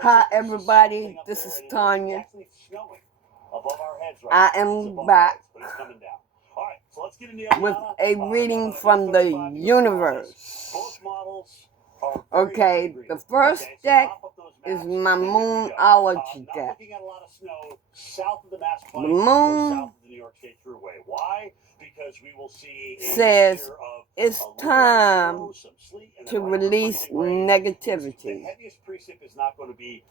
Hi everybody, this is Tanya. I am back with a reading from the universe. Okay, the first deck is my Moonology deck. The moon says it's time to release negativity. The heaviest precip is not going to be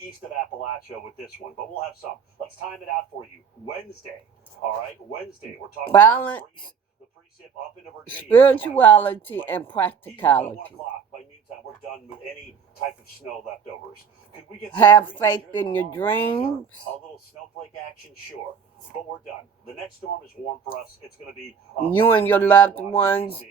east of Appalachia with this one, but we'll have some. Let's time it out for you. Wednesday, all right? Wednesday, we're talking balance, the precip up into Virginia, spirituality, and practicality. 1 o'clock by noontime, we're done with any type of snow leftovers. Could we get have faith in your dreams? A little snowflake action, sure. But we're done. The next storm is warm for us. It's going to be you and your loved ones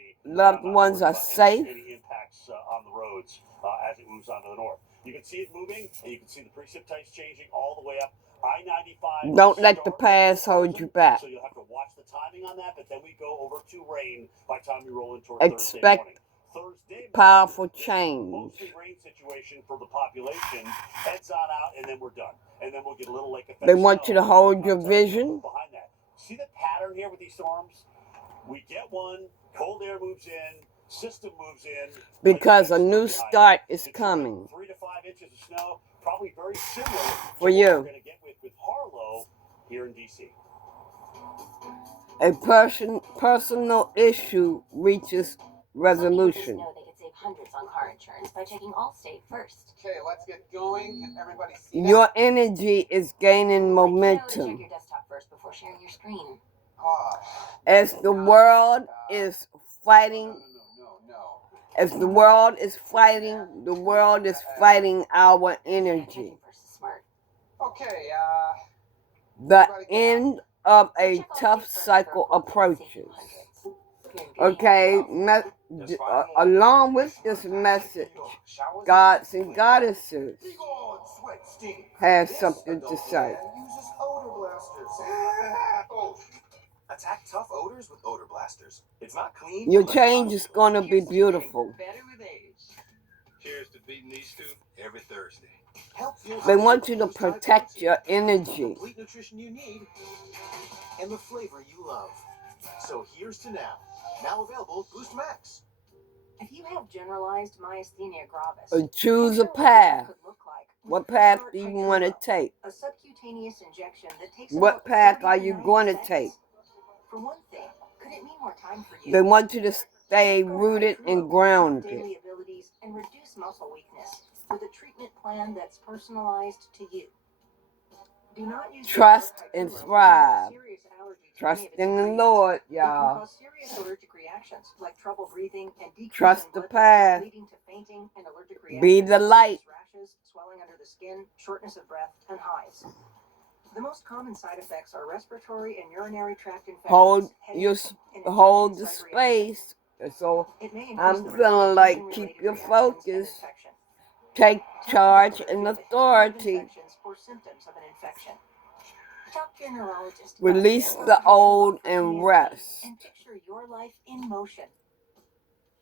are safe. Any impacts on the roads as it moves on to the north. You can see it moving, and you can see the precipitates changing all the way up. I-95. Don't let the past hold you back. So you'll have to watch the timing on that, but then we go over to rain by the time you roll into Thursday morning. Thursday, powerful change. Mostly rain situation for the population. Heads on out, and then we're done. And then we'll get a little lake effect. They want you to hold your vision. Behind that. See the pattern here with these storms? We get one, cold air moves in, system moves in. Because a new start is coming. 3 to 5 inches of snow, probably very similar for you. We're going to get with Harlow here in D.C. A personal issue reaches resolution. Hundreds on car insurance by checking Allstate first. Okay, let's get going. Everybody see that? Your energy is gaining momentum. Check your desktop first before sharing your screen. As the world is fighting, as the world is fighting, the world is fighting our energy. Okay, the end of a tough cycle approaches. Okay, along with this message, gods and goddesses have something to say. Attack tough odors with odor blasters. It's not clean. Your change is going to be beautiful. Better with age. Cheers to beating these two every Thursday. They want you to protect your energy. Complete nutrition you need and the flavor you love. So here's to now. Now available Boost Max. If you have generalized myasthenia gravis, choose a path. What path do you want to take? A subcutaneous injection that takes what path are you going to take? For one thing, could it mean more time for you? They want you to stay rooted and grounded. Daily abilities and reduce muscle weakness with a treatment plan that's personalized to you. Do not use trust and thrive. Trust in the Lord, y'all. It can cause serious allergic reactions like trouble breathing and decrease trust the path. Leading to fainting and allergic reactions. Be the light. Rashes, swelling under the skin, shortness of breath, and hives. The most common side effects are respiratory and urinary tract infections. Hold the space. So I'm feeling like keep your focus. Take charge and authority. Or symptoms of an infection. Talk to your neurologist. Release the old and rest. And picture your life in motion.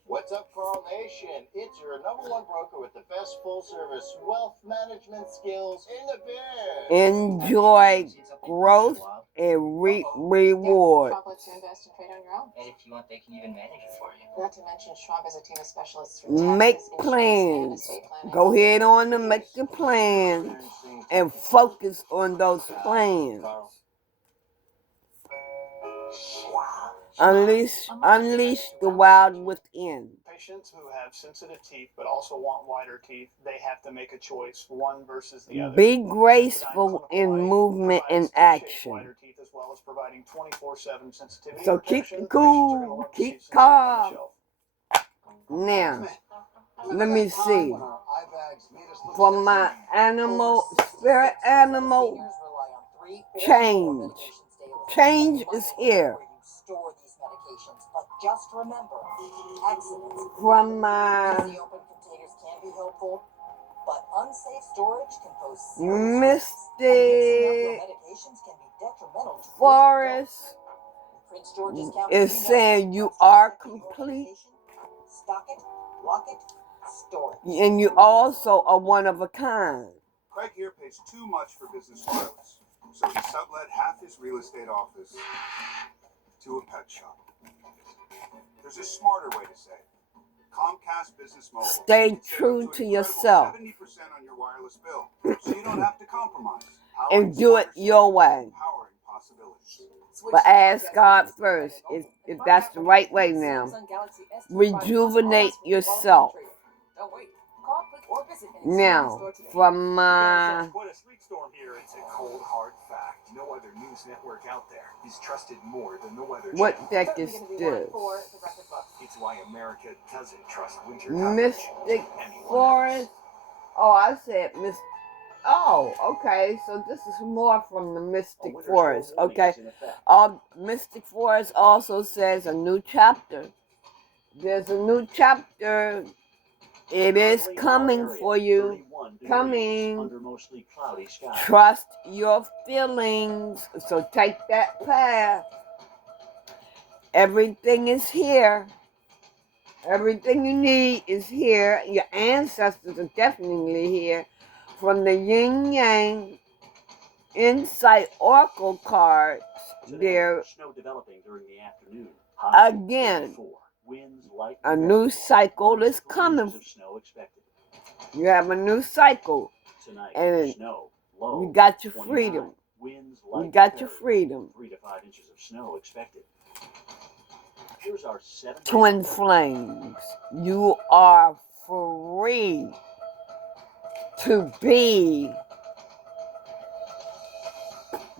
What's up, Carl Nation? It's your #1 broker with the best full-service wealth management skills in the biz. Enjoy growth and reap rewards. Chocolates to invest and trade on your own. And if you want, they can even manage it for you. Not to mention, Schwab has a team of specialists for taxes, make plans. Go ahead on and make your plans and focus on those plans. Unleash the wild within. Patients who have sensitive teeth but also want whiter teeth, they have to make a choice, one versus the other. Be graceful in movement and action. So keep cool, keep calm. Now, let me see. From my spirit animal, change. Change is here. Store these medications, but just remember, accidents from my open containers can be helpful, but unsafe storage can pose serious Mystic medications can be detrimental to Forest is saying you are complete. Stock it, lock it, And you also are one of a kind. Craig here pays too much for business wireless, so he sublet half his real estate office to a pet shop. There's a smarter way to say it. Comcast Business Mobile. Stay true to yourself. 70% on your wireless bill, so you don't have to compromise. And do it your way. But ask God first if that's the right way now. Rejuvenate yourself. Now, from It's a cold hard fact. No other news network out there is trusted more than the Weather Channel. What deck is this? It's why America doesn't trust winter Mystic Forest. Oh, I said Mystic. Oh, okay. So this is more from the Mystic Forest. Okay. Mystic Forest also says a new chapter. There's a new chapter. It is coming for you. Coming. Trust your feelings. So take that path. Everything is here. Everything you need is here. Your ancestors are definitely here. From the Yin Yang Insight Oracle cards, there again, a new cycle is coming. You have a new cycle, and you got your freedom. You got your freedom. 3 to 5 inches of snow expected. Here's our Twin Flames. You are free to be.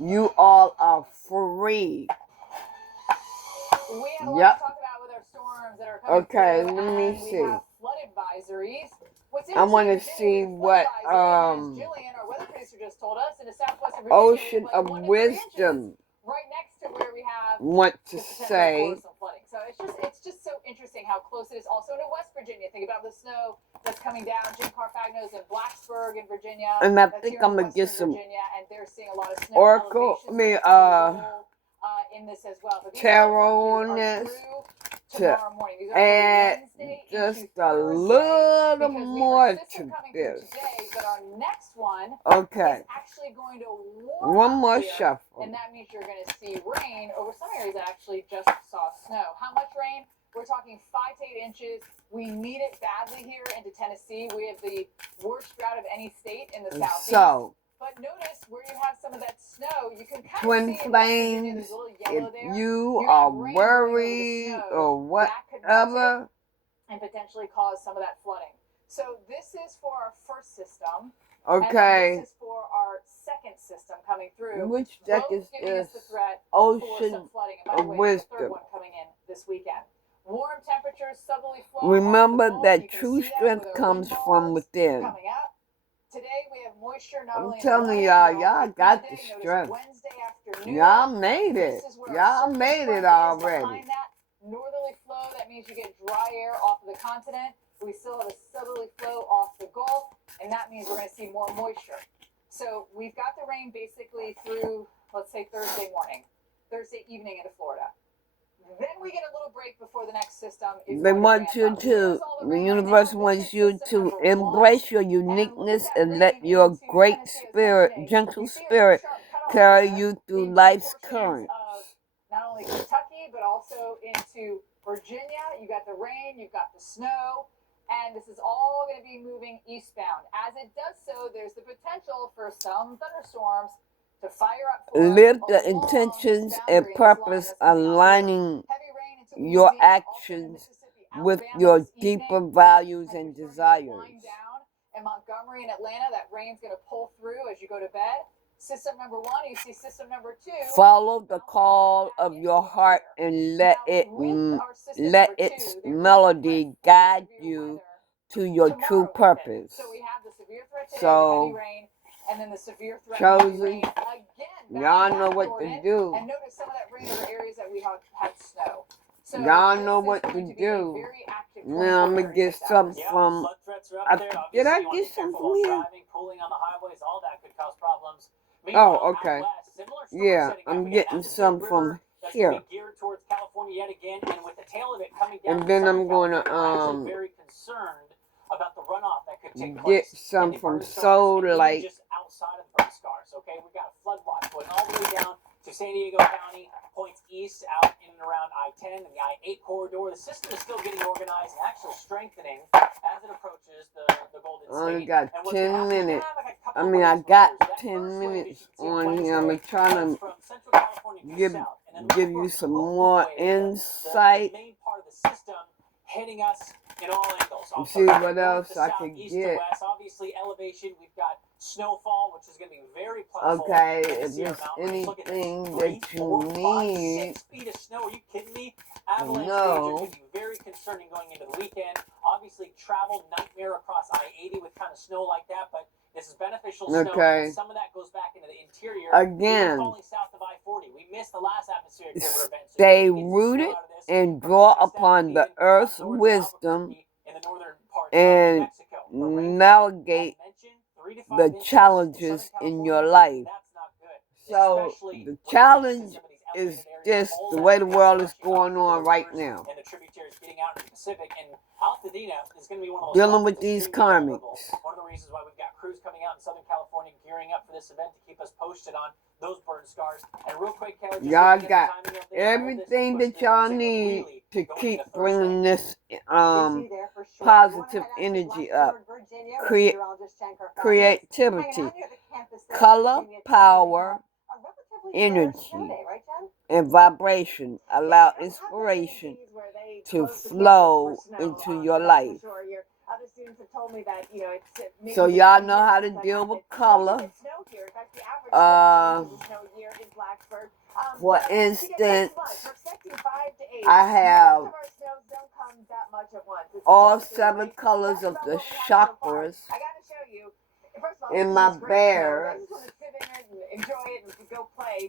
You all are free. We have a lot to talk about with our storms that are coming okay, through, let me see. We have flood advisories. I want to see what Jillian, our weather producer, just told us in the southwest of Virginia, Ocean like of Wisdom right next to where we have want to say. So it's just so interesting how close it is also to West Virginia. Think about the snow that's coming down. Jim Carfagno's in Blacksburg in Virginia. And I think I'm gonna get some Virginia, and they're seeing a lot of snow. Oracle, in this as well. Tarot on this to add just a little more to this. But our next one okay. is actually going to one more here, shuffle. And that means you're going to see rain over some areas that actually just saw snow. How much rain? We're talking 5 to 8 inches. We need it badly here into Tennessee. We have the worst drought of any state in the southeast. So, but notice where you have some of that snow, you can kind Twin of see Flames, if you are worried or whatever, and potentially cause some of that flooding. So this is for our first system. Okay. And this is for our second system coming through. Which deck is this? Ocean of Wisdom. The third one coming in this weekend. Warm temperatures, southerly flow. Remember that true strength comes from within. Coming up. Today we have moisture not only I'm telling y'all got the strength. Y'all made it. Y'all made it already. Behind that northerly flow, that means you get dry air off of the continent. We still have a southerly flow off the Gulf, and that means we're going to see more moisture. So we've got the rain basically through, let's say, Thursday morning, Thursday evening into Florida. Then we get a little break before the next system is. They want you to, the universe wants you to embrace your uniqueness and let your great spirit, gentle spirit, carry you through life's currents. Not only Kentucky, but also into Virginia. You got the rain, you've got the snow, and this is all going to be moving eastbound. As it does so, there's the potential for some thunderstorms to fire up. Live the intentions and purpose aligning your actions with your deeper values and desires. In Montgomery and Atlanta, that rain's going to pull through as you go to bed. System number 1, you see system number 2. Follow the call of your heart and let its melody guide you to your true purpose. So we have the severe threat today, so, heavy rain, and then the severe threat chosen, y'all know what to do. And notice some of that rain over areas that we have had snow. So y'all know what to do. Now I'm gonna get some from. Did I get some from here? Oh, okay. Yeah, I'm getting some from here. And then I'm gonna about the runoff that could take Get place some in the from burn scars Soul and even Light. just outside of the burn scars. Okay, we've got a flood watch going all the way down to San Diego County, points east out in and around I-10 and the I-8 corridor. The system is still getting organized and actually strengthening as it approaches the Golden State. Only got And what's gonna 10 happen, minutes. I I got mean, I waves got moving through. That 10 first wave, as minutes you can see on on here. I'm Wednesday, trying heads to from Central California due give south, and then give look you for some both more waves, the insight. main part of the system hitting us in all angles. And see what else I could get. West. Obviously, elevation, we've got snowfall, which is going to be very plentiful. Okay, in the if Sierra there's Mountains. Look at this. anything 3, that 4, you 5, need 6 feet of snow. Are you kidding me? Avalanche danger No. could be very concerning going into the weekend. Obviously, travel nightmare across I-80 with kind of snow like that, but this is beneficial snow. Okay. And some of that goes back into the interior. Again, Falling south of I-40. We missed the last atmospheric river event. So stay you get some snow rooted out of this and from draw Florida upon south, the even earth's north of wisdom Albuquerque in the northern parts of and Mexico. For rainfall, navigate as mentioned, 3 to 5 the inches challenges Southern in your California. life. That's not good. So Especially the when you get challenge into some of these is elevated areas, just all the that way the world is rushing off going into on the right rivers now. and the tributaries getting out into the Pacific. And Altadena is going to be one of those Dealing spots with that's these extremely vulnerable. karmics. One of the reasons why we've got crews coming out in Southern California gearing up for this event to keep us posted on those burn scars. And real quick, Kelly, just Y'all looking got at the timing of this, everything all this that y'all pushing need really to going keep into Thursday. bringing this Sure. positive energy up. Creativity, color, power, energy, and vibration allow inspiration to flow into your life. So y'all know how to deal with color. For instance, I have all 7 colors of the chakras in my bears.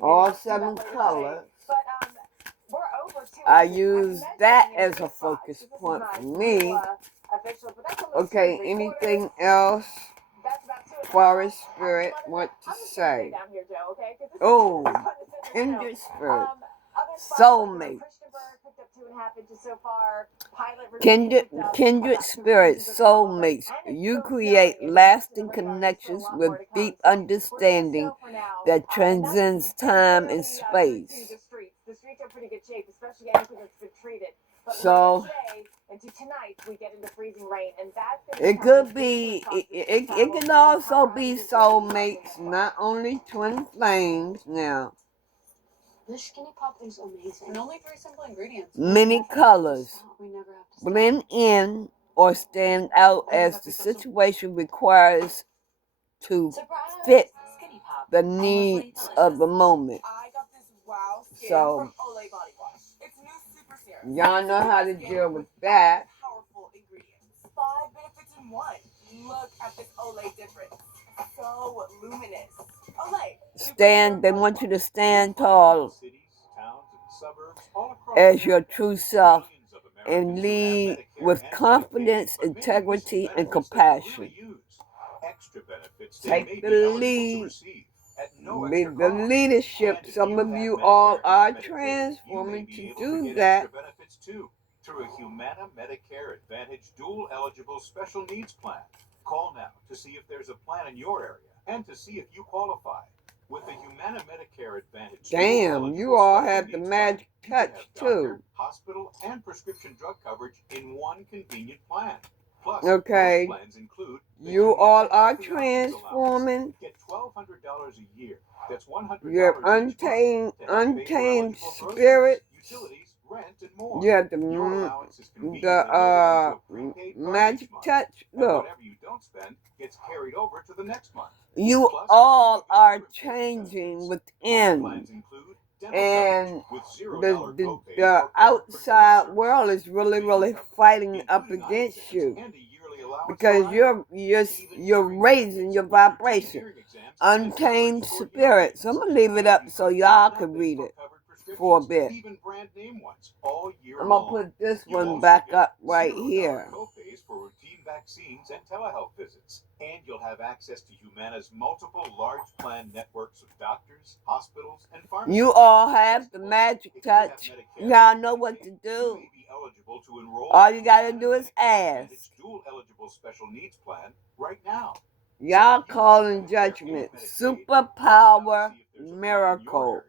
All 7 colors. I use that as a focus point for me. Okay, anything else Forest Spirit want to say? Oh, kindred spirit, soulmate. Kindred spirit, soulmates. You create lasting connections with deep understanding that transcends time and space. So it could be, it can also be soulmates, not only twin flames. Now, This skinny pop is amazing. And only 3 simple ingredients. many colors We never have to stop. blend in or stand out as the situation requires to fit Skinny pop. the needs of the moment. I got this wow skin So, from Olay Body Wash. It's new super serum. y'all know how to deal with that. Powerful ingredients. 5 benefits in 1. Look at this Olay difference. So luminous. Olay. They want you to stand tall as your true self and lead with confidence, integrity, and compassion. Take the lead. Be the leadership. Some of you all are transforming to do that. Through a Humana Medicare Advantage dual eligible special needs plan. Call now to see if there's a plan in your area and to see if you qualify. With the Humana Medicare Advantage. Damn, you all have the magic touch too. Hospital and prescription drug coverage in one convenient plan. Plus, okay, plans include you all are transforming. Get $1,200 a year. That's $100. Your untamed spirit. Utilities, rent, and more. You have the magic touch. Look, whatever you don't spend gets carried over to the next month. You all are changing within, and the outside world is really fighting up against you because you're raising your vibration. Untamed spirit. So I'm gonna leave it up so y'all can read it for a bit. I'm gonna put this one back up right here. vaccines and telehealth visits. And you'll have access to Humana's multiple large plan networks of doctors, hospitals, and pharmacies. You all have the magic touch. Y'all know what to do. All you gotta do is ask. Its dual eligible special needs plan right now. Y'all calling judgment. Superpower miracle.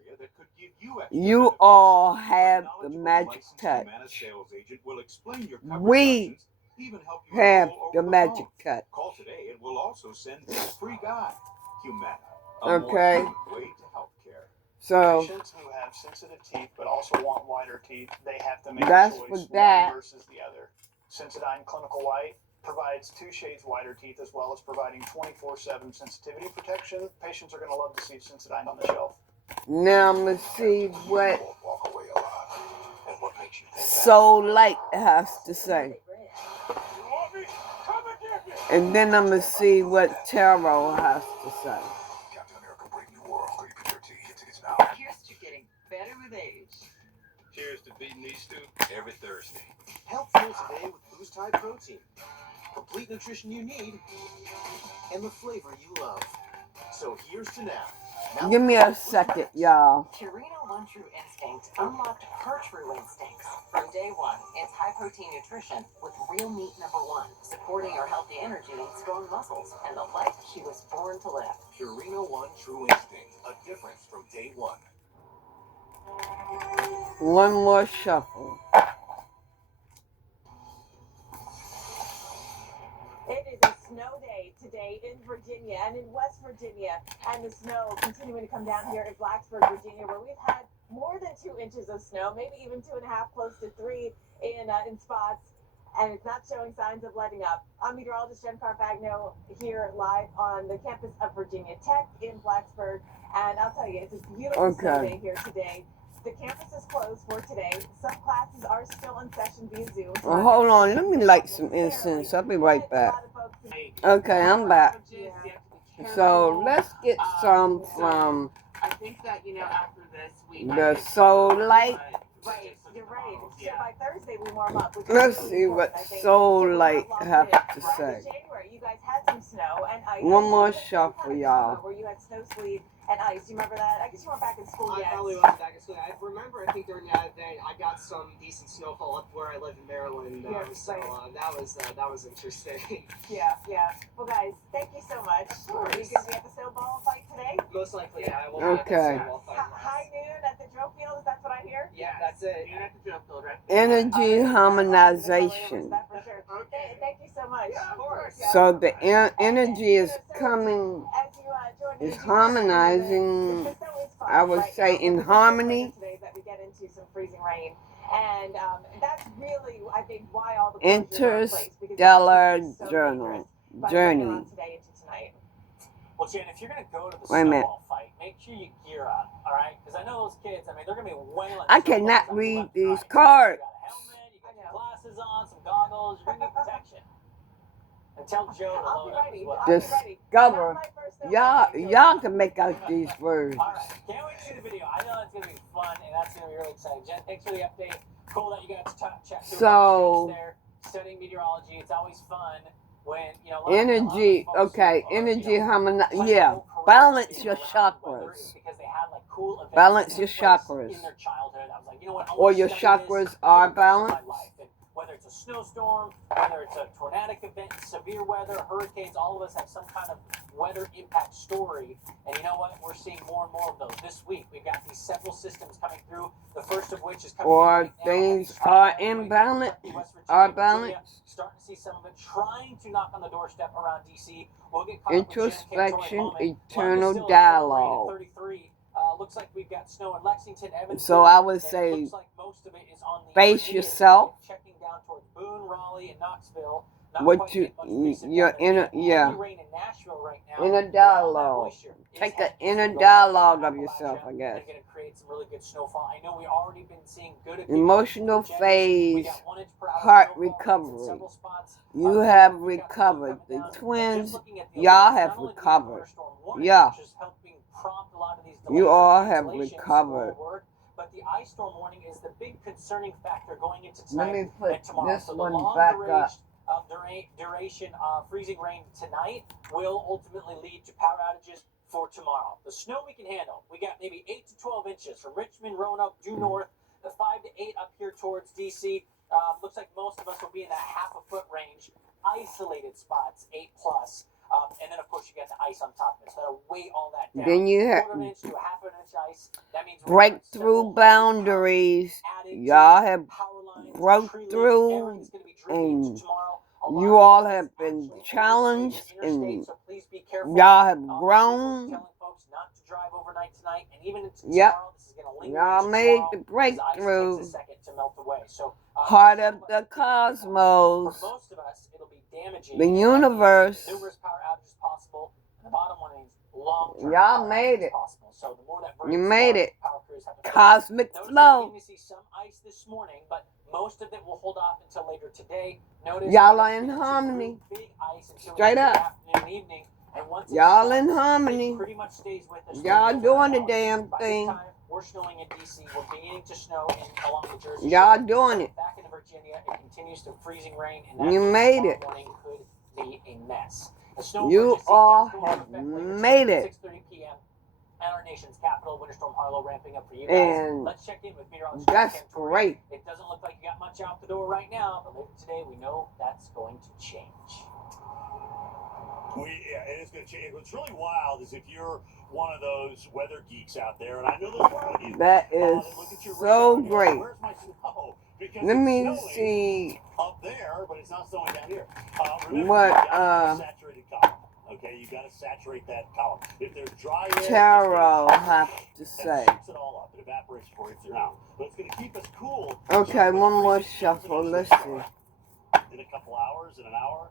You all have the magic touch. We have the magic touch. Call today and we'll also send this free guide. Humana. Okay. Way to healthcare. So Patients who have sensitive teeth but also want whiter teeth, they have to make that's a choice, for that. one versus the other. Sensodyne Clinical White provides 2 shades whiter teeth as well as providing 24/7 sensitivity protection. Patients are going to love to see Sensodyne on the shelf. Now I'm gonna see what Soul Light has to say. And then I'm gonna see what Tarot has to say. Here's to getting better with age. Cheers to beating these two every Thursday. Help fuel today with Boost High Protein. Complete nutrition you need and the flavor you love. So here's to now. Give me a second, y'all. Purina One True Instinct unlocked her true instincts. From day one, it's high-protein nutrition with real meat #1, supporting her healthy energy and strong muscles, and the life she was born to live. Purina One True Instinct. A difference from day one. One more shuffle. It is a snow day today in Virginia and in West Virginia, and the snow continuing to come down here in Blacksburg, Virginia, where we've had more than 2 inches of snow, maybe even 2.5, close to 3 in spots, and it's not showing signs of letting up. I'm meteorologist Jen Carfagno here live on the campus of Virginia Tech in Blacksburg, and I'll tell you, it's a beautiful snow day here today. The campus is closed for today. Some classes are still in session via Zoom. Well, hold on, let me light some incense. I'll be right back. Okay, I'm back. So let's get some from I think that, after this, the Soul Light. Right, you're right. So by Thursday we warm up. Let's see what Soul Light have to say. January, you guys had some snow and ice. One more shuffle, y'all. Where you had snow, sleet, and ice. Do you remember that? I guess you weren't back in school yet. I probably wasn't back in school. I remember, I think during that event, I got some decent snowfall up where I live in Maryland. That was interesting. Yeah. Well, guys, thank you so much. Are you going to be at the snowball fight today? Most likely, yeah. I will be Okay. at the snowball fight. High noon at the drill field. Is that what I hear? Yeah, that's it. You're at the drill field, right? Energy harmonization. Okay, thank you so much. Yeah, of course. So the energy is coming, is harmonizing, I would say in harmony. Today that we get into some freezing rain. And that's really, I think, why all the Interstellar Journey. Today into tonight. Well, Jen, if you're going to go to the Wait a minute. snowball fight, make sure you gear up, all right? Because I know those kids, they're going to be wailing. I cannot read these cards. You got a helmet, you got your glasses on, some goggles, you're going to need protection. And tell Joe to I'll be load up ready. as well. I'll be ready. Discover. Not my first snowball. Y'all can make out these words. All right, can't wait to see the video. I know it's going to be fun, and that's going to be really exciting. Jen, thanks for the update. Cool that you got to chat through So, there, studying meteorology. It's always fun when, energy, okay, energy harmony, yeah, balance your chakras. Because they had, like, cool events Balance your in their chakras. childhood. I was like, you know what? I Or wanna your study this chakras for are the rest of my balanced. life. And whether it's a snowstorm, whether it's a tornadic event, severe weather, hurricanes, all of us have some kind of weather impact story. And you know what? We're seeing more and more of those. This week, we've got these several systems coming through. The first of which is coming Or right now. things are imbalanced, are balanced. Starting to see some of it trying to knock on the doorstep around DC. We'll get caught up with Jen K. Torrey in a Introspection, moment. London's eternal still at dialogue. 33. Looks like we've got snow in Lexington, Evansville. So I would and it say, looks like most of it is on the face Virginia yourself. side, checking down towards Boone, Raleigh, and Knoxville. Not What quite you, yet much recent your weather. inner, yeah, Heavy rain in Nashville right now. inner All that dialogue. moisture is Take the heading inner to dialogue of Appalachia yourself, I guess. and going to create some really good snowfall. I know we already been seeing good Emotional accumulations. We phase, got 1 inch per hour heart snowfall in recovery. several spots. You have We've got recovered. coming The down. twins, Just looking at the y'all alerts, have not only do we have recovered. thunderstorm warnings, Yeah. which is helping prompt a lot of these You delays all and have cancellations recovered. for work, but the ice storm warning is the big concerning factor going into Let tonight me put and tomorrow. this So the one long back range, up. duration freezing rain tonight will ultimately lead to power outages for tomorrow. The snow we can handle. We got maybe 8 to 12 inches from Richmond, Roanoke, due north, the 5 to 8 up here towards DC. Looks like most of us will be in that half a foot range. Isolated spots, 8 plus. And then, of course, you got the ice on top of it. So that'll weigh all that down. Then you have quarter inch to a half an inch ice. That means breakthrough boundaries. Y'all have broke through, and you all have been challenged, and y'all have grown. Yep. Y'all made the breakthrough. Heart of the cosmos. The universe. Y'all made it. You made it. Cosmic flow. Most of it will hold off until later today. Y'all are in harmony. Straight up. Y'all in harmony. Y'all doing the damn thing. We're snowing in DC. We're beginning to snow along the Jersey. Y'all doing it. Back into Virginia, it continues to freezing rain, and you made it. Morning could be a mess. You all have made it. 6:30 p.m. at our nation's capital. Winter Storm Harlow ramping up for you guys. And let's check in with meteorologist. that's great. It doesn't look like you got much out the door right now, but later today we know that's going to change. It is going to change. What's really wild is if you're one of those weather geeks out there, and I know there's a lot of you. That is so great. Where's my snow? Because let me see up there, but it's not snowing down here. What saturated column. Okay, you got to saturate that column. If there's dry air, Taro have to say. It it all up. It evaporates before it hits the ground. But it's going to keep us cool. Okay, one more shuffle. Let's see. In a couple hours, in an hour.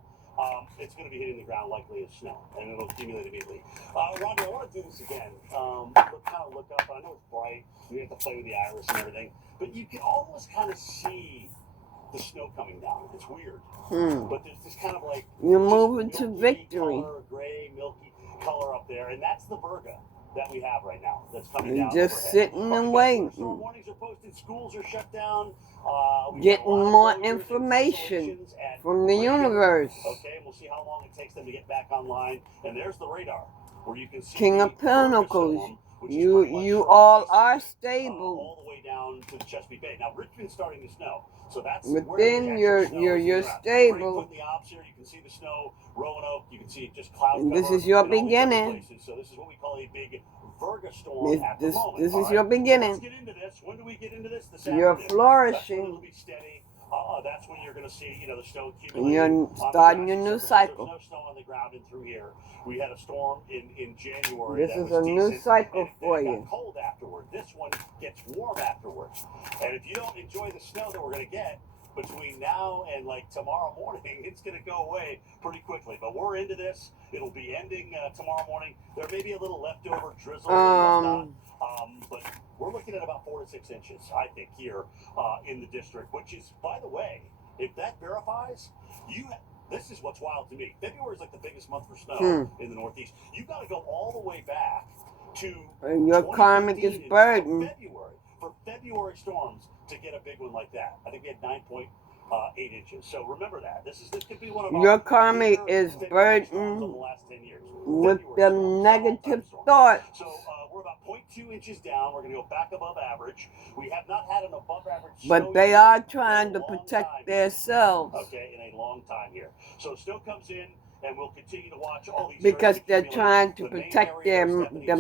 It's going to be hitting the ground likely as snow, and it'll accumulate immediately. Roger, I want to do this again. Kind of look up. I know it's bright. We have to play with the iris and everything, but you can almost kind of see the snow coming down. It's weird, but there's this kind of like you're moving to victory. Color, gray, milky color up there, and that's the Virga that we have right now. That's coming you're down. Just overhead. sitting and waiting. Warnings are posted. Schools are shut down. Getting more information from the universe. Okay, we'll see how long it takes them to get back online. And there's the radar, where you can see King of Pentacles. You all are stable. All the way down to the Chesapeake Bay. Now Richmond's starting to snow, so that's within you're stable. Put the ops here. You can see the snow. Roanoke, you can see it just cloud cover. This is your beginning. So this is what we call a big Virga storm at the moment. This is your beginning. Let's get into this. When do we get into this? This you're afternoon. flourishing. It'll be steady. That's when you're going to see, the snow accumulate. You're starting your new cycle. There's no snow on the ground and through here. We had a storm in January. This is a new cycle for you. It got cold afterward. This one gets warm afterwards. And if you don't enjoy the snow that we're going to get between now and like tomorrow morning, it's going to go away pretty quickly. But we're into this. It'll be ending tomorrow morning. There may be a little leftover drizzle and whatnot, but we're looking at about 4 to 6 inches, I think, here in the district, which is, by the way, if that verifies, this is what's wild to me. February is like the biggest month for snow in the Northeast. You got to go all the way back to your karmic is burdened. For February storms to get a big one like that. I think we had 9.8 inches. So remember that. This could be one of your karmic is burdened with the negative thoughts. So we're about 0.2 inches down. We're going to go back above average. We have not had an above average snow but they are trying to protect themselves. Okay, in a long time here. So snow comes in, and we'll continue to watch all these because they're trying to protect their money. Some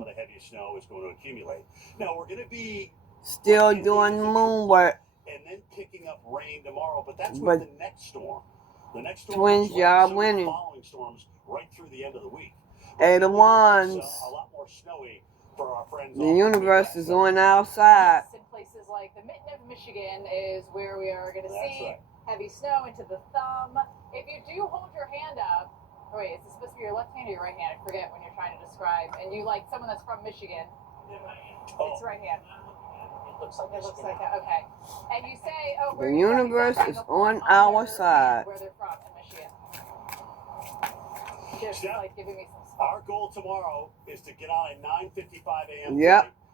of the heaviest snow is going to accumulate. Now we're going to be still doing moon work, and then picking up rain tomorrow. But that's with the next storm. The next storm. Twins, y'all winning. Following storms right through the end of the week. 8 of Wands. A lot more snowy for our friends. The universe is on our side. In places like the mitten of Michigan is where we are going to see heavy snow into the thumb. If you do hold your hand up, wait, is this supposed to be your left hand or your right hand? I forget when you're trying to describe. And you like someone that's from Michigan. It's right hand. It looks like that. Okay. And you say, the universe is on our side. Where they're from in Michigan. Just like giving me some. Our goal tomorrow is to get on at 9:55 a.m.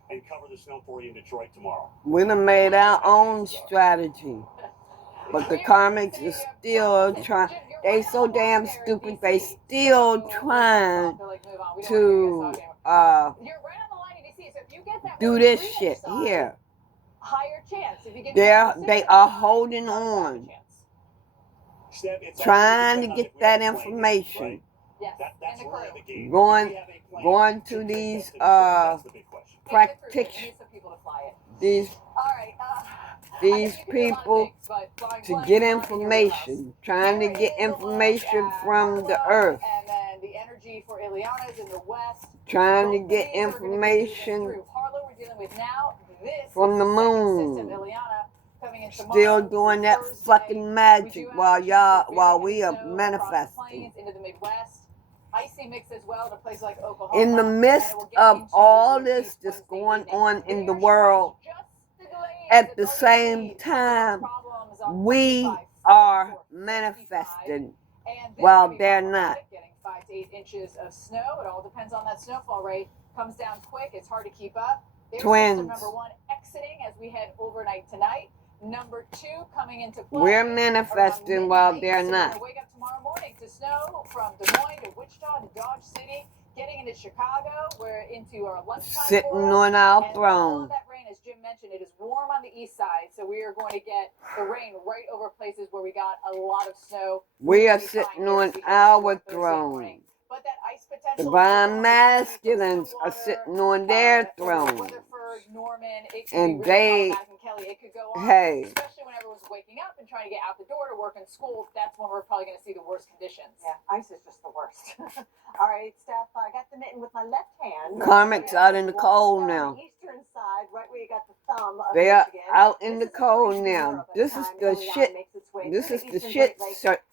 and cover the snow for you in Detroit tomorrow. We done made our own strategy. But the karmics is still trying. They so damn stupid. They still trying to do this shit here. Higher chance. If you get They are holding on, trying to get that information. Yes. Going to these practitioners, these people to get information, trying to get information from the earth, and then the energy for Ileana is in the west. trying to get information from the moon. Still doing that fucking magic while we are manifesting. Icy mix as well to places like Oklahoma. In the midst of all this that's going on in the world, at the same time, we are manifesting while they're not. Getting 5 to 8 inches of snow. It all depends on that snowfall rate. Comes down quick. It's hard to keep up. There's Twins. System number 1 exiting as we head overnight tonight. Number 2 coming into play. We're manifesting while they're not. Wake up tomorrow morning to snow from Des Moines to Wichita to Dodge City, getting into Chicago. We're into our lunchtime. Sitting on our throne. That rain, as Jim mentioned, it is warm on the east side, so we are going to get the rain right over places where we got a lot of snow. We are sitting on our throne. But that ice potential. Divine masculines are sitting on their throne. And they, hey. Especially when everyone's waking up and trying to get out the door to work and school, that's when we're probably going to see the worst conditions. Yeah, ice is just the worst. All right, Steph, I got the mitten with my left hand. Karmic's out in the cold now. Eastern side, right where you got the thumb of They are Michigan. out in the cold now. This is the shit. This is the shit.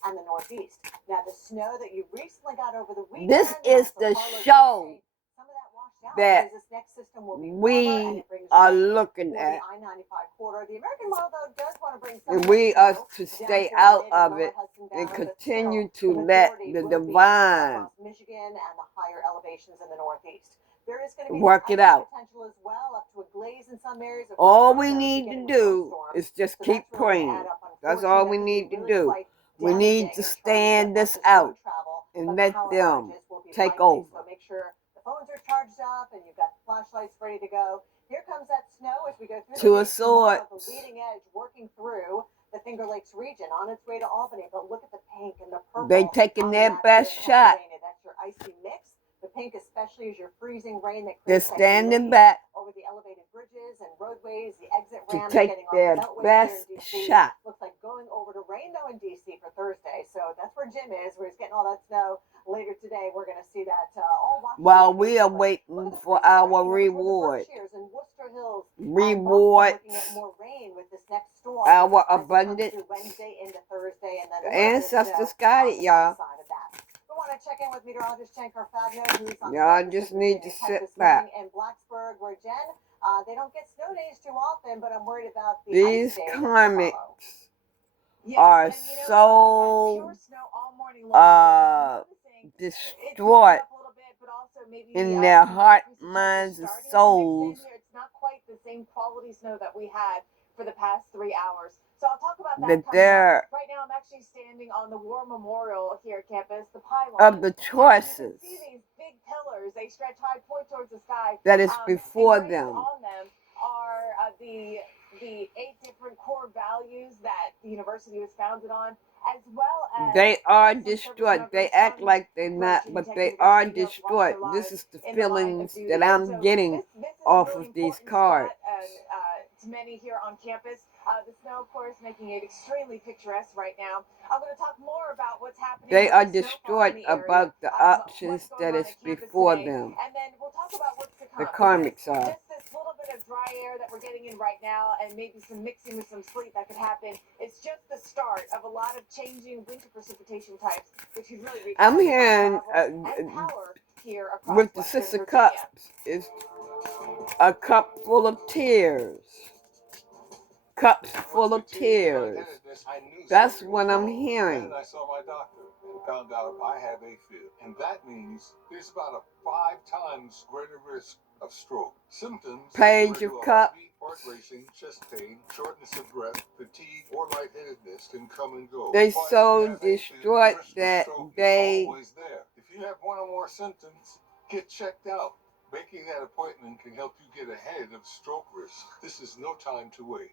And the northeast. Now the snow that you recently got over the weekend. This is the show that we are looking at. And we are to stay out of it and continue to let the divine work it out. All we need to do is just keep praying. That's all we need to do. We need to stand this out and let them take over. So make sure the phones are charged up and you've got the flashlights ready to go. Here comes that snow as we go through Two of Swords. The leading edge working through the Finger Lakes region on its way to Albany. But look at the pink and the purple. They taking their best shot. That's your icy mix. The pink especially is your freezing rain that they're standing back over the elevated bridges and roadways, the exit to ramps, take getting their off the best shot. Looks like going over to Reno in DC for Thursday. So that's where Jim is. Where he's getting all that snow. Later today, we're going to see that all while we are waiting for our reward. Reward our abundance. The ancestors got it, y'all. Check in with meteorologist Shankar Fagno, who's on y'all just need to sit back. In Blacksburg, where Jen, they don't get snow days too often, but I'm worried about the these karmics are so distraught in their heart, minds, and souls. It's not quite the same quality snow that we had for the past 3 hours. So I'll talk about that right now. I'm actually standing on the War Memorial here at campus, the pylon of the choices. See these big pillars? They stretch high, point towards the sky. That is before them. On them are the 8 different core values that the university was founded on, as well as they are destroyed. They act like they're not, but they are destroyed. This is the feelings that I'm getting off of these cards. To many here on campus. The snow, of course, making it extremely picturesque right now. I'm going to talk more about what's happening. They are destroyed about the options that is before them. And then we'll talk about what's to come. The karmics are. Just this little bit of dry air that we're getting in right now, and maybe some mixing with some sleet that could happen. It's just the start of a lot of changing winter precipitation types, which could really. I'm hearing with the Six of Cups is a cup full of tears. Cups full of tears. That's what I'm hearing. I saw my doctor and found out I have AFib. And that means there's about a 5 times greater risk of stroke. Symptoms Page like of irregular Cups. heartbeat, heart racing, chest pain, shortness of breath, fatigue, or lightheadedness can come and go. They But if so you have AFib, distraught the risk of that stroke is they always there. If you have one or more symptoms, get checked out. Making that appointment can help you get ahead of stroke risk. This is no time to wait.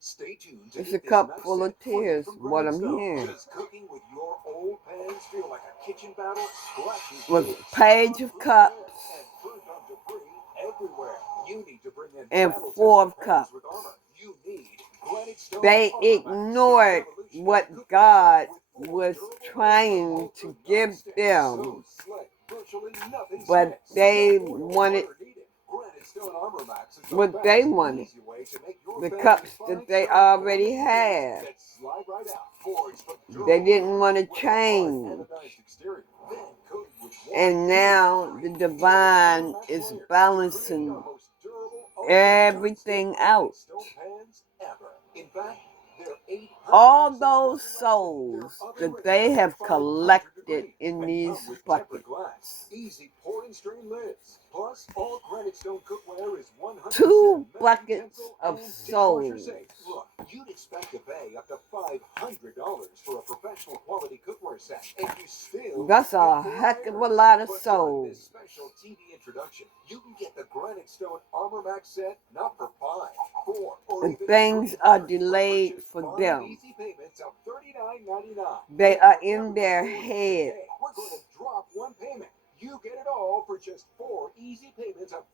Stay tuned to it's a get this cup knife full of set free tears. from What I'm Grindstone. hearing Does cooking with your old pans feel like a kitchen battle? Scratches, was chips, Page of Cups and burnt on debris everywhere. You need to bring in and battle Four tested of pans Cups. with armor. You need Granite Stone They Armor Max, ignored revolutionary what cookware God set with was four durable trying ultra to non-stick. give them, So slick, virtually nothing but sticks. they No oil or wanted butter needed. Granite Stone Armor Max is the what fast, they wanted. easy way to make your The family cups find that they some already quality had. steaks that slide right out. Forged from They durable didn't wood want to with a hard change. anodized exterior, then coated with And now the divine is balancing everything out. All those souls that they have collected in these buckets. Easy pour and strain lids. Plus, all Granite Stone cookware is 100% 2 metal buckets utensil of and dishwasher souls. safe. Look, you'd expect to pay up to $500 for a professional quality cookware set, and you still That's get a more heck of a layers. lot of But during souls. this special TV introduction, you can get the Granite Stone Armor Max set not for 5, 4, or And even things $3, are but delayed just for 5 them. easy payments of $39.99. They And are for in everyone their who orders heads. today, we're going to drop one payment. You get it all for just 4 easy payments of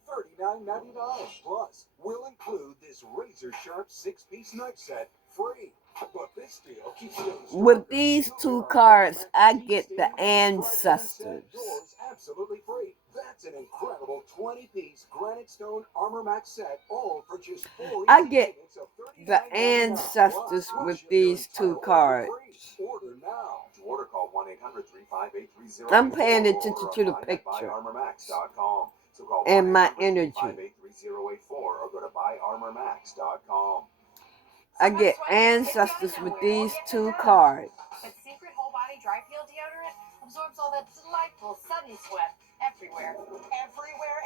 $39.99. Plus, we'll include this razor-sharp 6-piece knife set free. But this deal keeps getting stronger. With these You 2 our cards, Max I tea get the steam and dry cleaning set, ancestors. yours absolutely free. That's an incredible 20-piece Granite Stone Armor Max set, all for just 4 I easy get payments of the $39.99. ancestors Plus, we'll with ship your these 2 entire order cards. free. Order now. To order, call 1-800-358-3084 I'm paying or attention order to the online at picture buyarmormax.com. So call and my energy. 1-800-358-3084 or go to buyarmormax.com. I get ancestors with these 2 cards. But Secret Whole Body Dry Peel Deodorant absorbs all that delightful sudden sweat everywhere.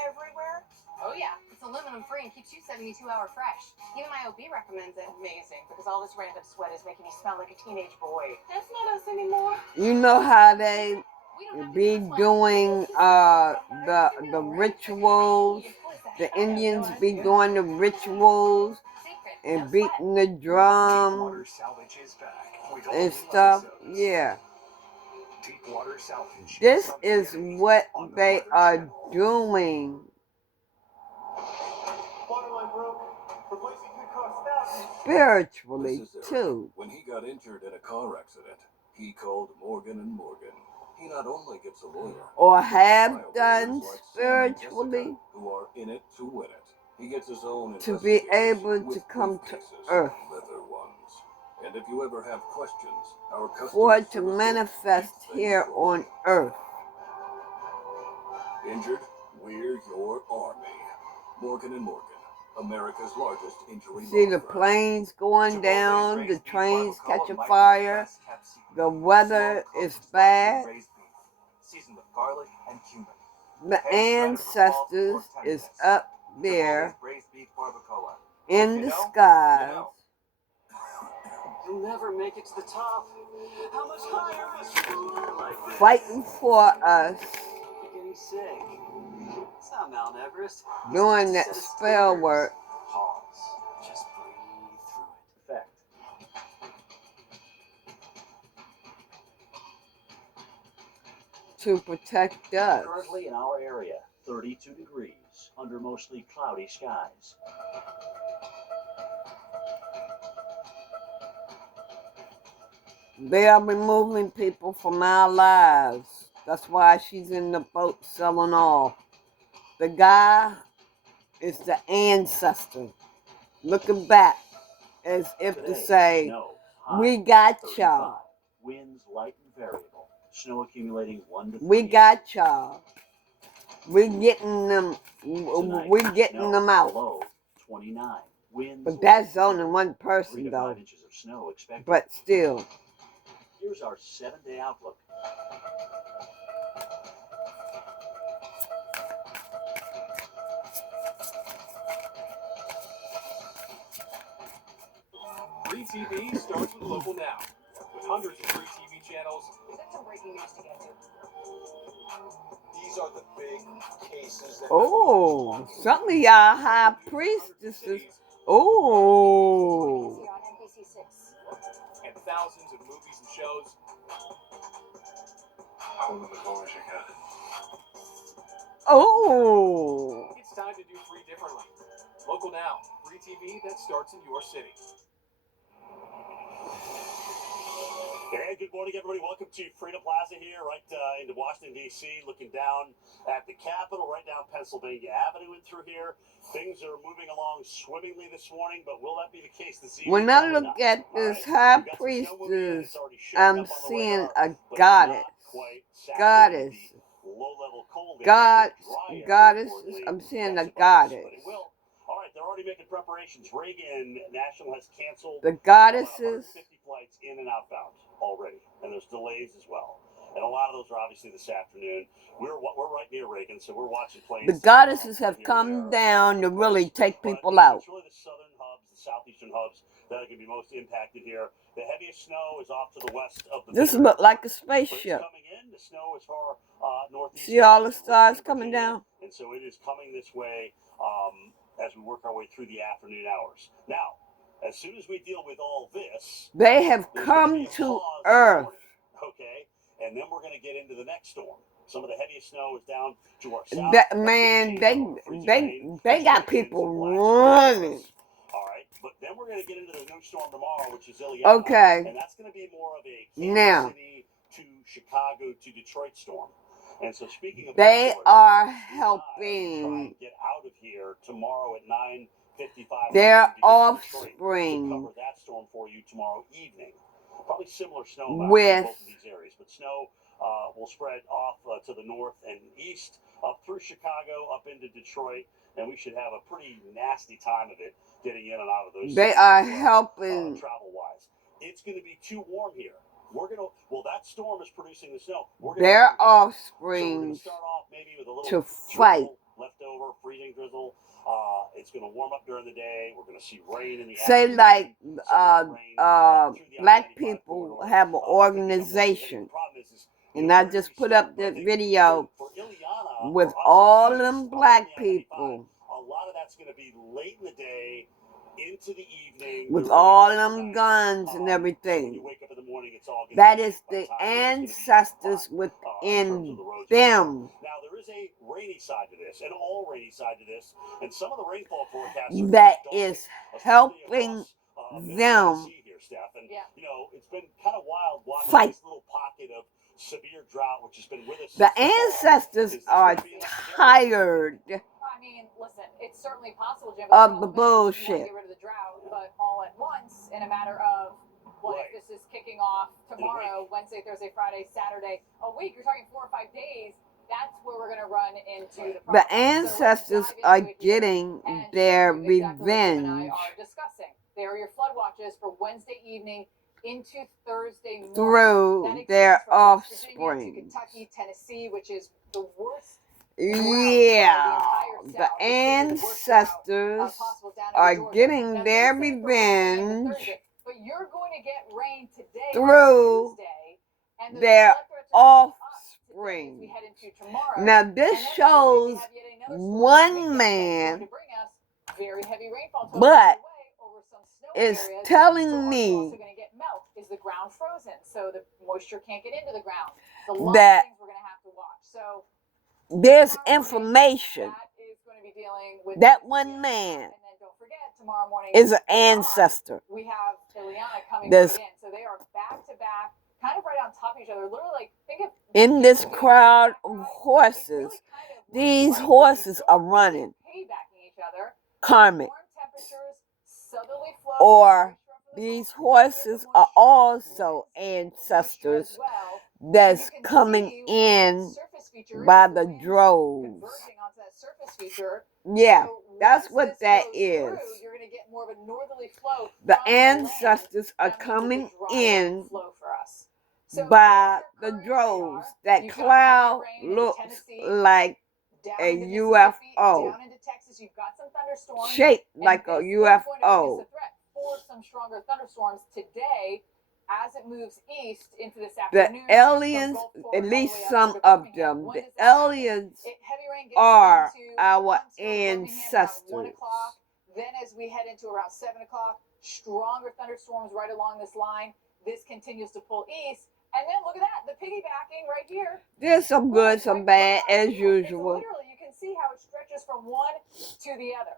Everywhere? Oh yeah, it's aluminum free and keeps you 72-hour fresh. Even my OB recommends it. Amazing, because all this random sweat is making me smell like a teenage boy. That's not us anymore. You know how they be doing the rituals. The Indians be doing the rituals and beating the drum Deepwater Salvage is back with all and new stuff. episodes. Yeah. Deepwater Salvage. This Sunday is at 8 what on the they Weather are Channel. doing. Waterline broke. Replacing could cost thousands. Spiritually This is Eric. too. When he got injured in a car accident, he called Morgan & Morgan. He not only gets a lawyer, Or he gets have trial done lawyers like Sam and spiritually Jessica, who are in it to win it. He gets his own to be investigators able to with come to briefcases, earth. leather ones. And if you ever have questions, our For customer it to service manifest keeps things here on rolling. earth. Injured? We're your army. Morgan & Morgan, America's largest injury See law the firm. planes going down, the trains catching fire, the weather is bad. Seasoned with garlic and cumin. The ancestors is up there in the skies, You'll never make it to the top. How much higher is floor like this? fighting for us, You're getting sick. It's not Mount Everest. doing that spell work. Pause. Just breathe through it. Effect. To protect us. Currently in our area, 32 degrees under mostly cloudy skies. They are removing people from our lives. That's why she's in the boat selling off. The guy is the ancestor, looking back as if to Today, say, snow, we high, got 35. y'all. Winds light and variable. Snow accumulating 1 to 3 We inches. got y'all. We're getting them. Tonight, We're getting snow, them out. Low 29. Winds But that's light and only one 3 person to 5 though. inches of snow expected. But still, Here's our 7-day outlook. Free TV starts with Local Now. With hundreds of free TV channels, That's some breaking news to get to. These are the big cases that Oh, some of y'all high priestesses. Oh. On NBC6. and thousands of movies and shows. Oh. It's time to do free differently. Local Now, free TV that starts in your city. Hey, good morning, everybody. Welcome to Freedom Plaza here, right into Washington, D.C., looking down at the Capitol, right down Pennsylvania Avenue and through here. Things are moving along swimmingly this morning, but will that be the case this evening? When I Probably look not. at All this right? high We've got some snow moving in. priestess, It's already showing I'm up on the seeing radar, a but goddess. it's not quite saturated Goddess. the low-level cold air, God, dry air, goddess. importantly, I'm seeing that's a above us, goddess. but it will. All right, they're already making preparations. Reagan National has canceled The about goddesses. 150 flights in and outbound already, and there's delays as well. And a lot of those are obviously this afternoon. We're right near Reagan, so we're watching planes. The goddesses have come down to really take people out. It's really the southern hubs, the southeastern hubs that are going to be most impacted here. The heaviest snow is off to the west of the. This looks like a But it's spaceship. coming in. The snow is far northeast. See all the of stars Virginia, coming down? and so it is coming this way as we work our way through the afternoon hours. Now, as soon as we deal with all this, They have there's gonna come be a to pause in the earth. morning, okay? And then we're going to get into the next storm. Some of the heaviest snow is down to our south. That man, they got people running. All right, but then we're going to get into the new storm tomorrow, which is Ileana. Okay. And that's going to be more of a Now. Kansas City to Chicago to Detroit storm. And so speaking of They airports, are try and helping get out of here tomorrow at 9:55 their to get to Detroit offspring to cover that storm for you tomorrow evening. Probably similar snow amounts in with both of these areas, but snow will spread off to the north and east, up through Chicago, up into Detroit, and we should have a pretty nasty time of it getting in and out of those. they cities are as well, helping travel-wise. It's going to be too warm here. That storm is producing the snow. their So we're offspring going to start off maybe with a little to fight. leftover freezing drizzle. It's going to warm up during the day. We're going to see rain in the Say afternoon. like Through the black I-95 people corridor. have an Could become less heavy. organization. The problem is And I where do just we put start? up the I think video for Ileana, with for us all in the them east, black along the I-95, people, a lot of that's going to be late in the day into the evening. with During all the them night. guns and So when you everything. wake up in the morning, it's all going That to be is by the time then it's gonna be ancestors fine, in terms within of the roads being them safe. Now there is a rainy side to this, an all rainy side to this, and some of the rainfall forecasts are that pretty daunting, is especially helping across Middle them Tennessee here, Steph. And Yeah. you know, it's been kind of wild watching fight. this little pocket of severe drought, which has been with us. The since the fall. ancestors Is this are gonna be enough to get rid of it? tired I mean, listen, it's certainly possible, Jim. of the problem is you want to bullshit. get rid of the drought, but all at once in a matter of, well, Right. if this is kicking off tomorrow, Wednesday, Thursday, Friday, Saturday, a week, you're talking 4 or 5 days. That's where we're going to run into the problem. The ancestors are getting their exactly what Jim and I revenge are discussing. There are your flood watches for Wednesday evening into Thursday morning. through That their extends from West Virginia to offspring. Kentucky, Tennessee, which is the worst. Yeah, the ancestors are getting their revenge But you're going to get rain today through their offspring. Now this shows one man, but it's telling me is the ground frozen, so the moisture can't get into the ground. The that things we're going to have to watch. So there's information. that is going to be dealing with That one man and then don't forget tomorrow morning is an ancestor. we have Ileana coming This- right in, so they are back to back, kind of right on top of each other. Literally, like think of In this crowd of horses, these horses are running piggybacking each other. karmic, Warm temperatures, southerly flow, or these horses are also ancestors that's coming in by the droves. Yeah, that's what that is. You're going to get more of a northerly flow. The from land. ancestors are That means coming it's a drier in flow for us. So by here's the your current droves. radar. That You've got cloud heavy rain in looks Tennessee, like down a into Mississippi, UFO, down into Texas. You've got some thunderstorms. shaped And like this a is going to pose UFO. a threat for some stronger thunderstorms today as it moves east into this The afternoon. aliens, at least some of them, the aliens are our ancestors. Then as we head into around 7 o'clock, stronger thunderstorms right along this line. This continues to pull east. And then look at that, the piggybacking right here. There's some good, some bad, as usual. Literally, you can see how it stretches from one to the other.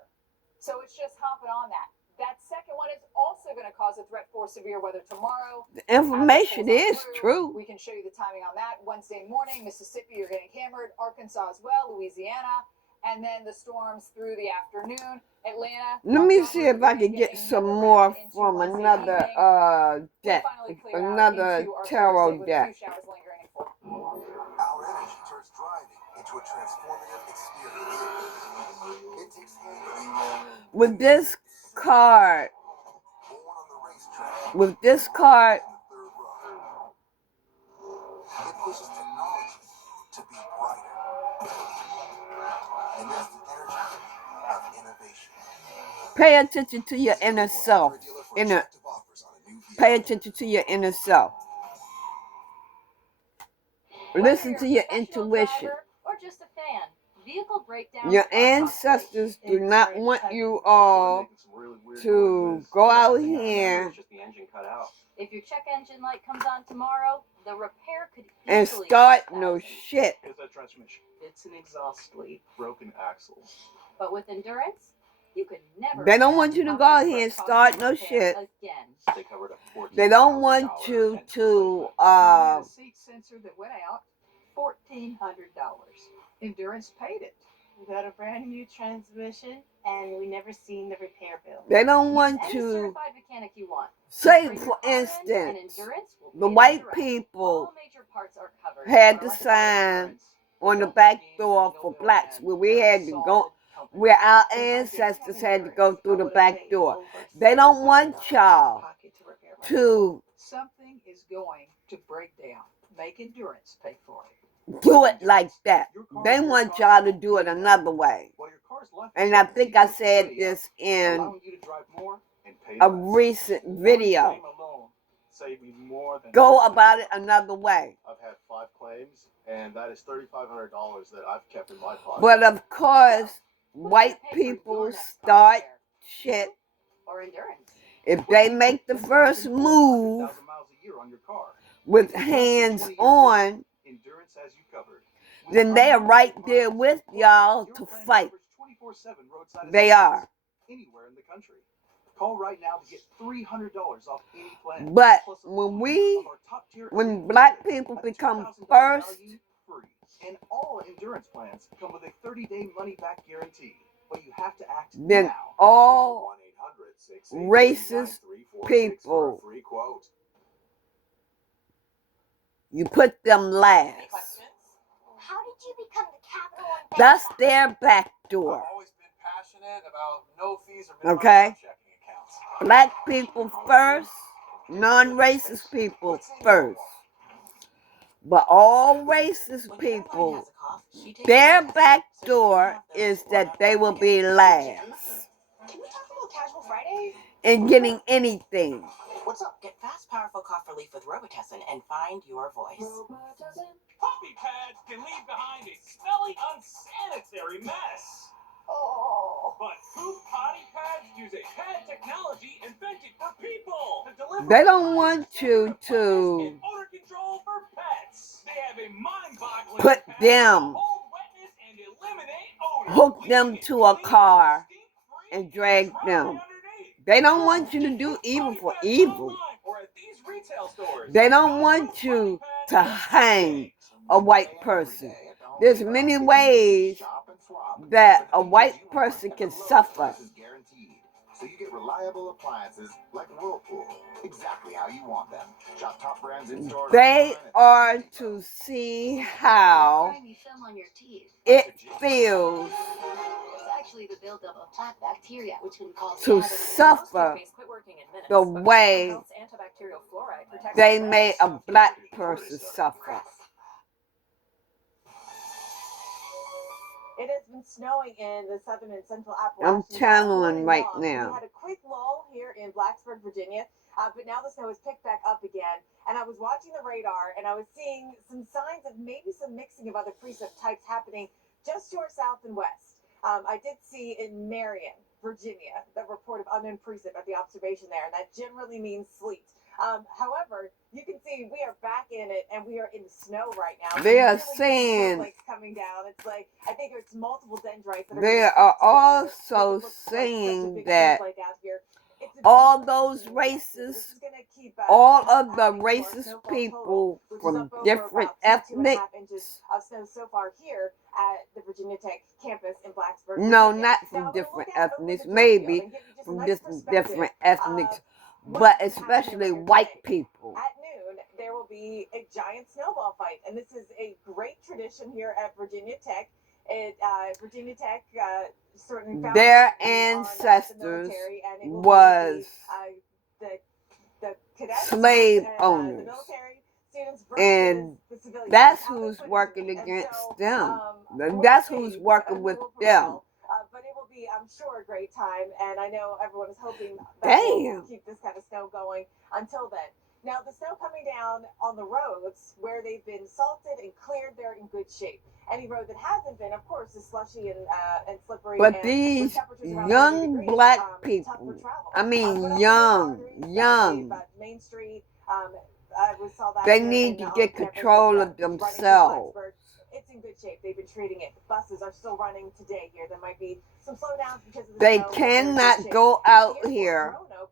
So it's just hopping on that. That second one is also going to cause a threat for severe weather tomorrow. The information is true. We can show you the timing on that. Wednesday morning, Mississippi, you're getting hammered. Arkansas as well, Louisiana. And then the storms through the afternoon. Atlanta. Let me see if I can get some more from another deck, another tarot deck. Our energy turns driving into a transformative experience. It takes handling. With this card, Born on the racetrack. with this card, Third row. It pushes technology to be brighter. And that's the energy of innovation. pay attention to your inner self. Pay attention to your inner self. Listen to your intuition. Or just a fan. Vehicle breakdown. Your ancestors do not want you all to go out here If your check engine light comes on tomorrow, the repair could and easily start cost no thousands. shit. Here's that transmission. It's an exhaust leak. Broken axle. But with endurance, you could never. They don't want you to go out here and start no shit. Again. They covered up They don't want you to A seat sensor that went out, $1,400. Endurance paid it. We got a brand new transmission, and we never seen the repair bill. they don't want Any to certified mechanic you want. say, Bring for your car in, and instance, endurance will the pay white the rest. people All major parts are covered. had to sign on the back door for blacks where we had to go, where our ancestors had to go through the back door. They don't want y'all to Something is going to break down. Make endurance pay for it. do it like that. They want y'all to do it another way. And I think I said this in a recent video. Go about it another way. I've had 5 claims, and that is $3,500 that I've kept in my pocket. But of course, white people start shit. Or endurance. If they make the first move with hands on, then they are right there with y'all to fight. They are. Anywhere in the country. Call right now to get $300 off any plan. But when black people become first, and all endurance plans come with a 30-day money-back guarantee. But you have to act then now. all racist people, you put them last. How did you become the capital and That's their back door. I've always been passionate about no fees or minimum Okay? checking accounts. Black people first, non-racist people first. But all racist people, their back door is that they will be last Can we talk about Casual Fridays? in getting anything. What's up? Get fast, powerful cough relief with Robitussin and find your voice. Poppy pads can leave behind a smelly, unsanitary mess. Oh. But poop potty pads use a pad technology invented for people to deliver They don't want you and to odor control for pets. They have a mind-boggling put capacity them, to hold wetness and eliminate odor. hook them leaving it to a clean, car stink-free, and drag dry them. underneath. They don't want you to do evil for evil. Online or at these retail stores. They don't want you to hang a white person. There's many ways that a white person can suffer. So you get reliable appliances like Whirlpool, exactly how you want them. Shop top brands in stores. They are to see how grimy film on your teeth? it feels It's actually the buildup of plaque bacteria, which can cause to cavities. suffer the way they made a black person suffer. It has been snowing in the southern and central Appalachians. I'm channeling right now. We had a quick lull here in Blacksburg, Virginia, but now the snow has picked back up again. And I was watching the radar, and I was seeing some signs of maybe some mixing of other precip types happening just to our south and west. I did see in Marion, Virginia, the report of unknown precip at the observation there, and that generally means sleet. However, you can see we are back in it, and we are in the snow right now. They are really saying like coming down. It's like I think it's multiple dendrites. That they are are also saying that all those races, all of the racist people from different ethnic, of snow so far here at the Virginia Tech campus in Blacksburg. no, Virginia. not Now, from I'm gonna different look out over ethnics, the drop maybe field and give you just a from nice different perspective ethnics, of but what's happening especially over here white today. people. At noon, there will be a giant snowball fight, and this is a great tradition here at Virginia Tech. Virginia Tech certainly found Their on, ancestors the military, and it will was be the cadets slave and, owners, the military students and versus the civilians. that's How they who's put it to working me. And against so, them. we're That's okay, who's working who with will them. prevail. But it will be, I'm sure, a great time, and I know everyone is hoping that Damn. we'll keep this kind of snow going until then. Now, the snow coming down on the roads where they've been salted and cleared, they're in good shape. Any road that hasn't been, of course, is slushy and slippery. But and these around 30 young degrees, black tough for people, travel. I mean But young, Main Street, we saw that they here need to on get campus, control of running through themselves. Blacksburg. It's in good shape. They've been treating it. Buses are still running today here. There might be some slowdowns because of the They snow, but they're in good cannot shape. go At the out airport, here Roanoke,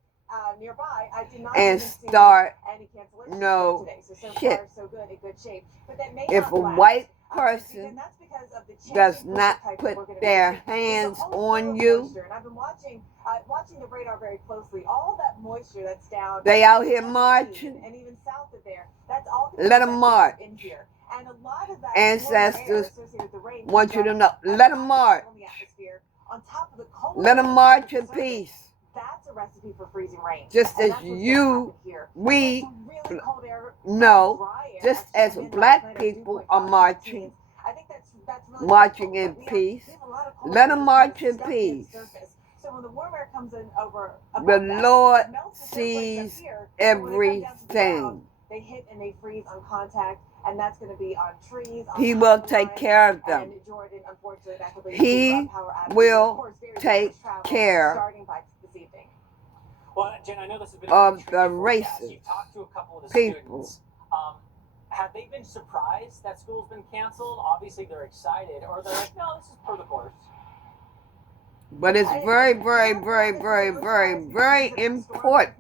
nearby, I did not and even see start any cancellations no today. So shit. far, so good, in good shape. But that may If not a last. white And person that's because of the changing does precipitate not types that put we're going to be their getting. There's a hands whole slew on of you, moisture, and I've been watching the radar very closely. All that moisture that's down they out here Tennessee marching. and even south of there, that's all Let them march. in here. And a lot of that Ancestors associated with the rain want you to know, let them march. in the atmosphere on top of the cold Let air them march at the in surface. peace. That's a recipe for freezing rain. Just And as that's what's gonna you, happen here. we Some really cold air, know, dry air just actually as came in last black night at people 2.5 are marching, teens. I think that's really marching helpful, in but we peace. have a lot of cold Let air them that's march kind of in stuck near the peace. surface. So when the warm air comes in over The above that, Lord it melts the snow flakes up sees here, but when they come down to the ground, everything. they hit and they freeze on contact, and that's going to be on trees, on He will power take lines, care of them. and Jordan, unfortunately, that could lead He to power outages, and of will course, very take dangerous travel care starting by this evening. Well, Jen, I know this has been of a the tricky forecast. racist You've talked to a couple of the people. students. Have they been surprised that school's been canceled? Obviously, they're excited, or they're like, no, this is per the course. But it's very, very, very, very, very, very important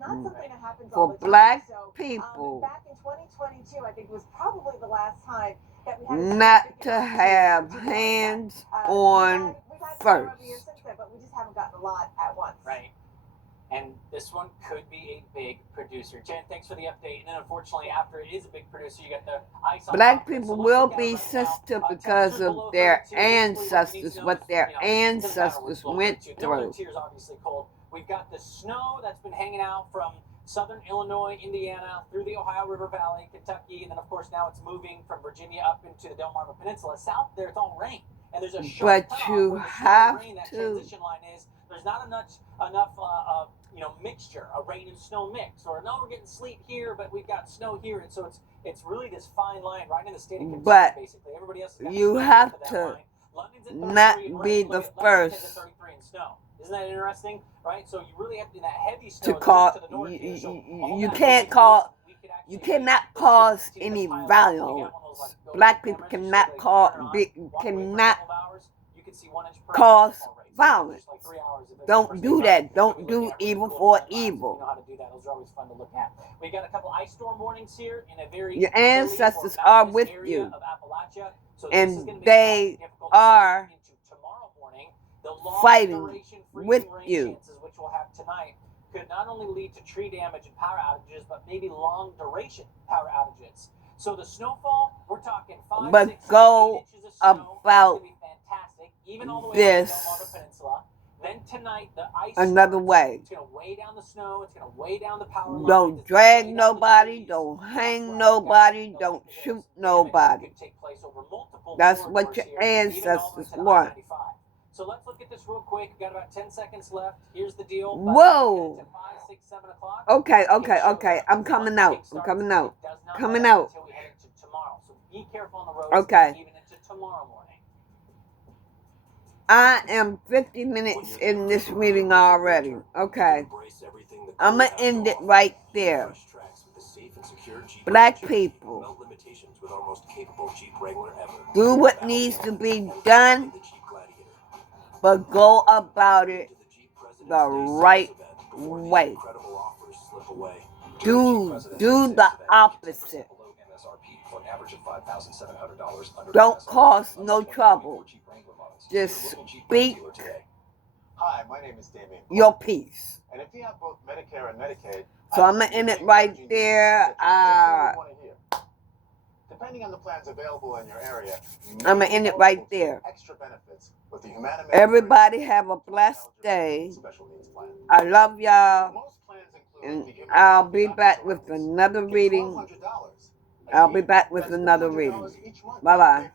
for black people Back in 2022, I think was probably the last time that we had not to have hands on first. since then, but we just haven't gotten a lot at once. Right. And this one could be a big producer. Jen, thanks for the update. And then, unfortunately, after it is a big producer, you got the ice on Black top of it. people So will let's look be out right now. sensitive because of Below their 32. Basically, what we need ancestors, to know what is, their it doesn't matter where ancestors it's below went 32. Nowhere through. here is obviously cold. We've got the snow that's been hanging out from southern Illinois, Indiana, through the Ohio River Valley, Kentucky, and then, of course, now it's moving from Virginia up into the Delmarva Peninsula. South there, it's all rain. And there's a sharp But cutoff you where the snow have and rain, that to. transition line is. There's not enough mixture, a rain and snow mix, or no, we're getting sleet here, but we've got snow here, and so it's really this fine line right in the state of Kentucky, But basically. Everybody else has got you snow have at that to line. London's at 33 not in be rain. the Look at Lexington's first at 33 in snow. Isn't that interesting? Right? So you really have to, in that heavy to snow call. just to the north here. So all You that can't moving call. east, we could actually You see cannot the snow cause continue to any pile up. You got violence. one of those, like, GoPro Black people cameras, you cannot should, like, call. turn it on, walk away for a Cannot couple of hours, you can see 1 inch per cause hour rates. violence. Just like 3 hours of it. Don't do that. Don't do evil for evil. You know how to do that. Those are always fun to look at. We got a couple ice storm warnings here in a very Your hilly or ancestors are mountainous with area you, of Appalachia. So this is and going to be they difficult are into tomorrow morning. The long fighting duration with freezing rain you. chances, which we'll have tonight, could not only lead to tree damage and power outages, but maybe long duration power outages. So the snowfall, we're talking 5, But 6, 7, 8 go inches of snow. about It's going to be fantastic, even all the way this up to the Delmarva Peninsula. Then tonight, the ice another starts. way. It's going to weigh down the snow. It's going to weigh down the power lines. Don't drag nobody. Don't hang nobody. Don't shoot nobody. That's what your ancestors want. So let's look at this real quick. We've got about 10 seconds left. Here's the deal. Whoa. 5, 6, 7 o'clock. Okay. I'm coming out. Coming out. Until we head into tomorrow. So be careful on the roads. Okay. Even into tomorrow morning. I am 50 minutes in this meeting already. Okay. I'm going to end it right there. Black people, do what needs to be done, but go about it the right way. Do the opposite. Don't cause no trouble. Just speak Hi, my name is Damien. your piece. And if you have both Medicare and Medicaid, So I'm going to end it right there. Depending on the plans available in your area, I'm going to end it right there. Extra benefits with the humanitarian. Everybody have a blessed day. I love y'all. And I'll be back with another reading. Bye-bye.